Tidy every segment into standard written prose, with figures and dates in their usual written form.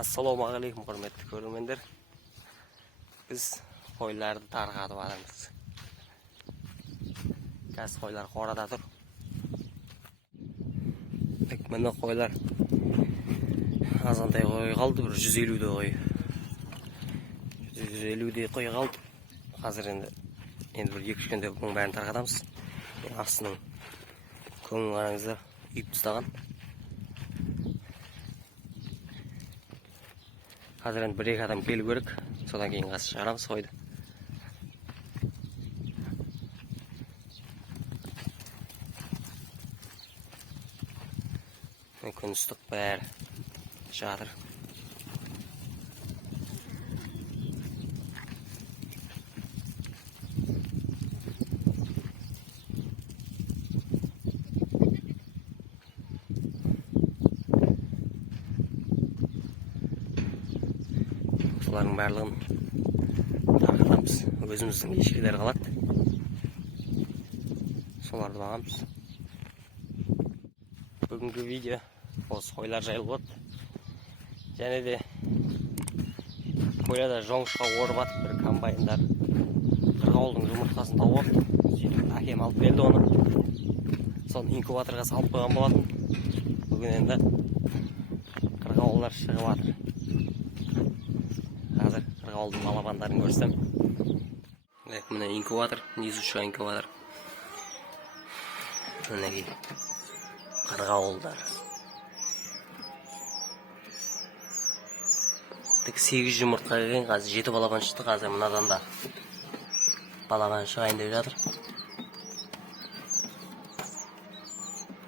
Ассалаумағалейкум, құрметті көрермендер. Біз қойларды тарғатып жатырмыз. Қазір қойлар қорада тұр. Міне қойлар азандай қой қалды, бір 150-де қой. 150-де қой қалды. Қазір енді бір 2-3 күнде бұның бәрін тарқатамыз. Астының көңін қараңыздар, үйіп тастаған. Қазір енді 1-2 адам келу керек. Содан кейін қазір шығарамыз қойды. Күн ыстық бәрі жатыр. Солардың барлығын тарқатамыз. Өзіміздің ешкілер қалады. Соларды бағамыз. Бүгінгі видео осы қойлар жайлы болады. Және де қойларда жоңышқа орып атып бір комбайндар қырғауылдың жұмыртқасын тауып алыпты. Сөйтіп әкем алып келді оны. Соны инкубаторға салып қойған болатын. Бүгін енді қырғауылдар шығып жатыр. Қазір қырғауылдың балапандарын көрсем. Міне инкубатор, несуші инкубатор. Мінекей қырғауылдар. Тек 8 жұмыртқа келген, қазір 7 балапан шықты. Қазір мынадан да балапан шығайын деп жатыр.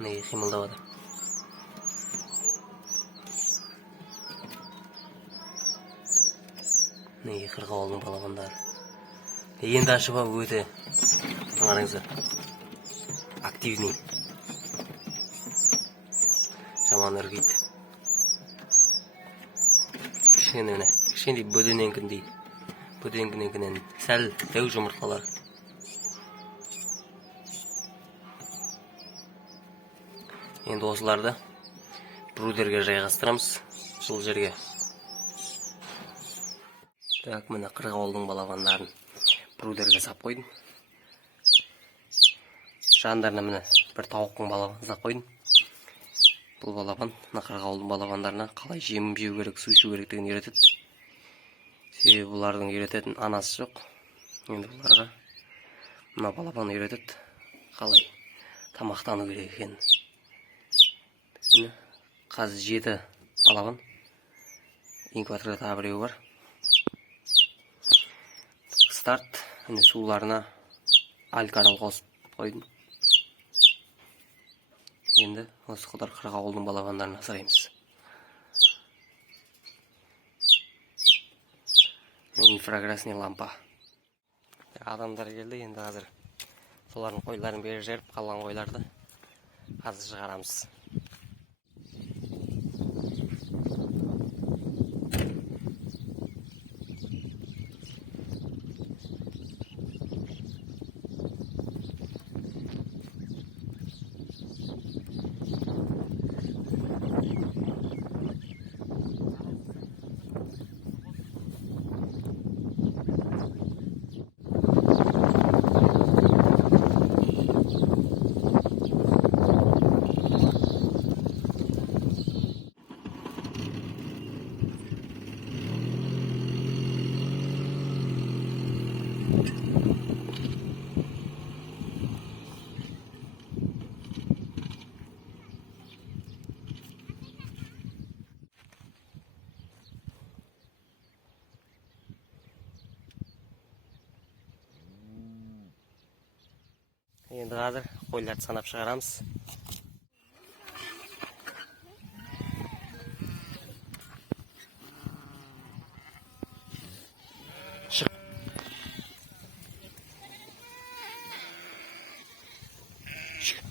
Мінекей қимылдап жатыр. Мінекей қырғауылдың балапандары. Енді ашып өте қараңыздар. Активный. Жаман үргейді. Кішкенде бөдененкін дейді. Бөденкінен сәл дәу жұмыртқалар. Енді осыларды брудерге жайғастырамыз. Жыл жерге. Так, міне қырғауылдың балапандарын брудерге сап қойдым. Жандарына міне бір тауықтың балапанын сап қойдым. Бұл балапан қырғауылдың балапандарына қалай жемін жеу керек, су ішу керектігін үйретеді. Себебі бұлардың үйрететін анасы жоқ. Енді бұларға мына балапан үйретеді, қалай тамақтану керек екен. Қазір 7 балапан. Инкубаторда тағы біреуі бар. Старт, суларына алькарал қосып қойдым. Енді осы құдар қырғауылдың балапандарын асыраймыз. Инфракрасный лампа. Адамдар келді, енді қазір солардың қойларын бері жеріп, қалған қойларды қазір шығарамыз. Енді қазір қойларды санап шығарамыз. Шық. Шық.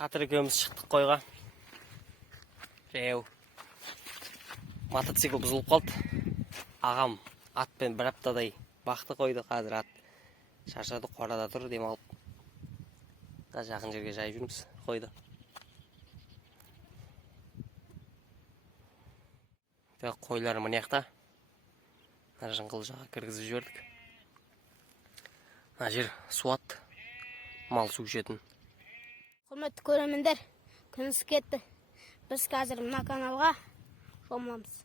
Қатыр екеуміз шықтық қойға. Жаяу. Мотоцикл бұзылып қалды. Ағам атпен бір аптадай бақты қойды, қазір ат шаршады, қорада тұр, демалып. Жақын жерге жайып жүрміз қойды. Қойлар мынаяқта. Жыңғыл жаға кіргізіп жібердік. Мына жер суат, мал су ішетін. Құрметті көрермендер, күніміз кетті. Біз қазір мына каналға шомыламыз.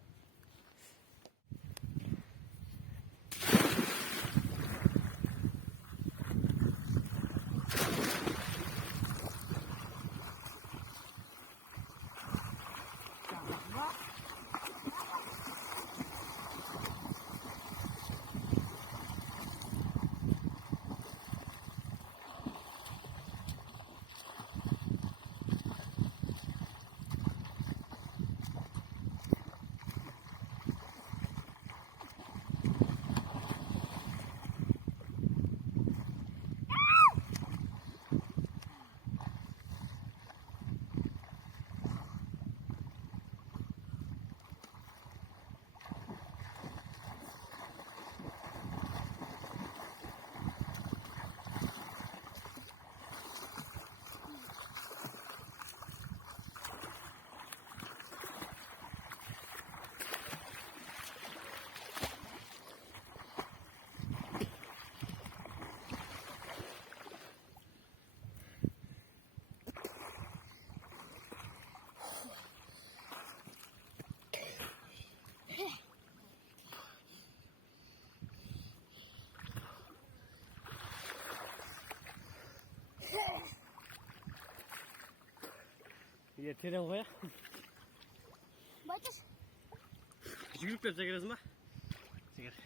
Ертеден қоя. Байташ. Жүгіріп келіп секіресің ба? Секір.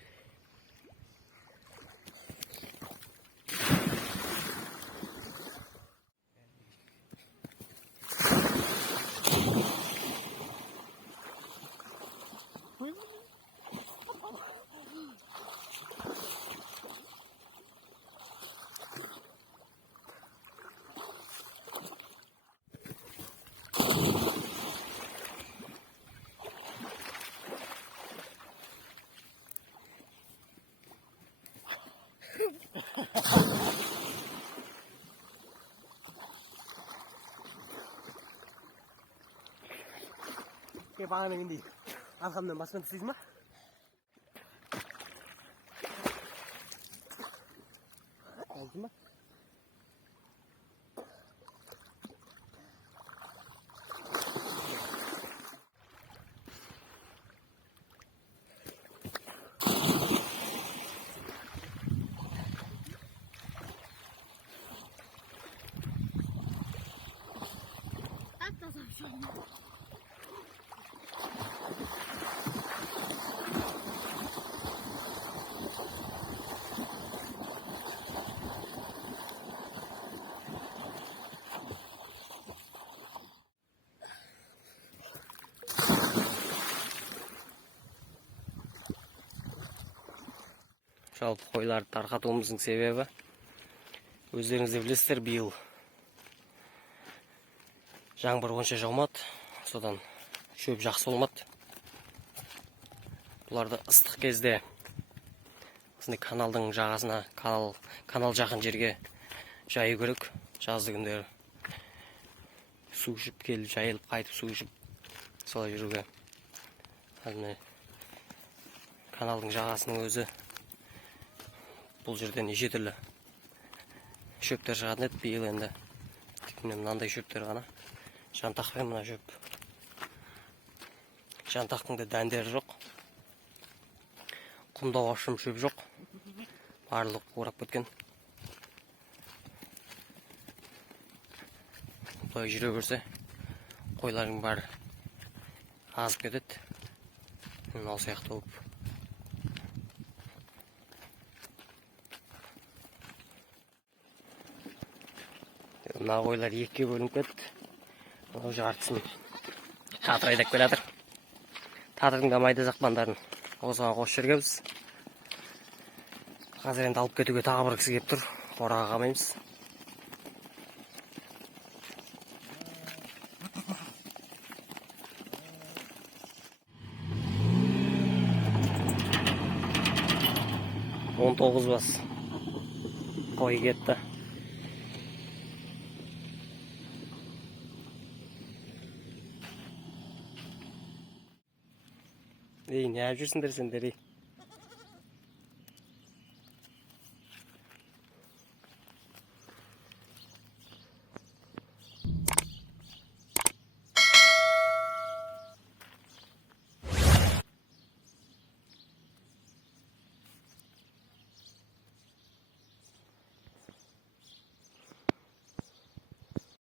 Бағаның ендей арқамдан баспен түстейсің ба? Алдың ба? Жалпы қойларды тарқатуымыздың себебі, өздеріңізде білесіздер, биыл жаңбыр онша жаумады, содан шөп жақсы болмады. Бұларды ыстық кезде осындай каналдың жағасына, канал жақын жерге жайы керек. Жазды күндері су ішіп келіп, жайылып қайтып су ішіп солай жүруге. Каналдың жағасының өзі бұл жерден неше түрлі шөптер шығатын еді. Биыл енді тек мынандай шөптер ғана. Жантақ пен мына шөп. Жантақтың да дәндері жоқ. Құмдау ашым шөп жоқ. Барлық қурап кеткен. Бұлай жүре берсе қойлардың бәрі азып кетеді. Ол сияқты болып. Мына қойлар екіге бөлініп кетті. Ол жартысын қатыр айдап келе жатыр. Татырдың да майда жақпандарын осыған қосып жүргенбіз. Қазір енді алып кетуге тағы бір кісі келіп тұр. Қораға қалмаймыз. 19 бас қой кетті. Ей, не жүрсіңдер сендер, ей?